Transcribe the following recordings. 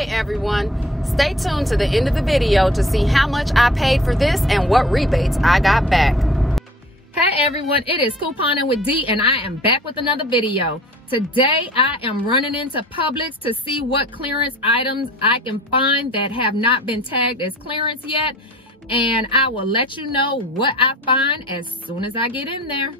Hey everyone, stay tuned to the end of the video to see how much I paid for this and what rebates I got back. Hey everyone, it is Couponing with D and I am back with another video. Today I am running into Publix to see what clearance items I can find that have not been tagged as clearance yet, and I will let you know what I find as soon as I get in there.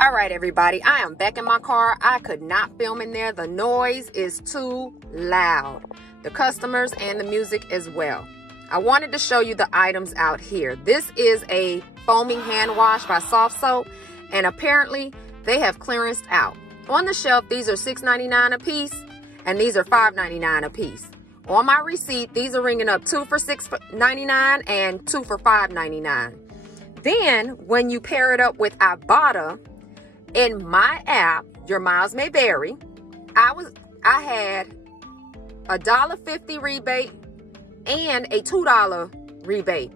All right, everybody, I am back in my car. I could not film in there. The noise is too loud. The customers and the music as well. I wanted to show you the items out here. This is a foaming hand wash by Softsoap, and apparently they have clearanced out. On the shelf, these are $6.99 a piece, and these are $5.99 a piece. On my receipt, these are ringing up 2 for $6.99 and 2 for $5.99. Then, when you pair it up with Ibotta, in my app, your miles may vary, I had a $1.50 rebate and a $2 rebate.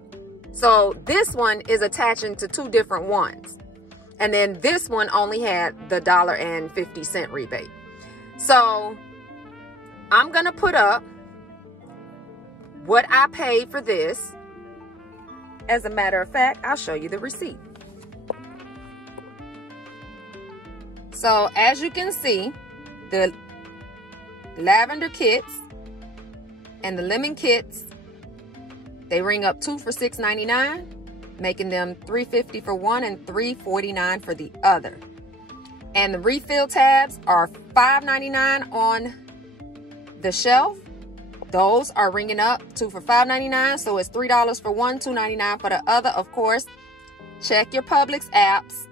So this one is attaching to two different ones. And then this one only had the $1.50 rebate. So I'm gonna put up what I paid for this. As a matter of fact, I'll show you the receipt. So as you can see, the lavender kits and the lemon kits, they ring up 2 for $6.99, making them $3.50 for one and $3.49 for the other. And the refill tabs are $5.99 on the shelf. Those are ringing up 2 for $5.99, so it's $3 for one, $2.99 for the other. Of course, check your Publix apps.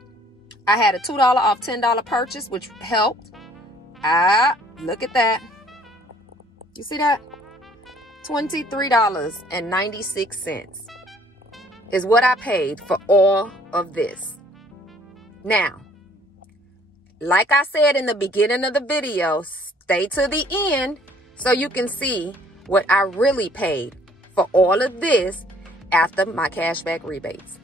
I had a $2 off $10 purchase, which helped. Look at that. You see that? $23.96 is what I paid for all of this. Now, like I said in the beginning of the video, stay to the end so you can see what I really paid for all of this after my cashback rebates.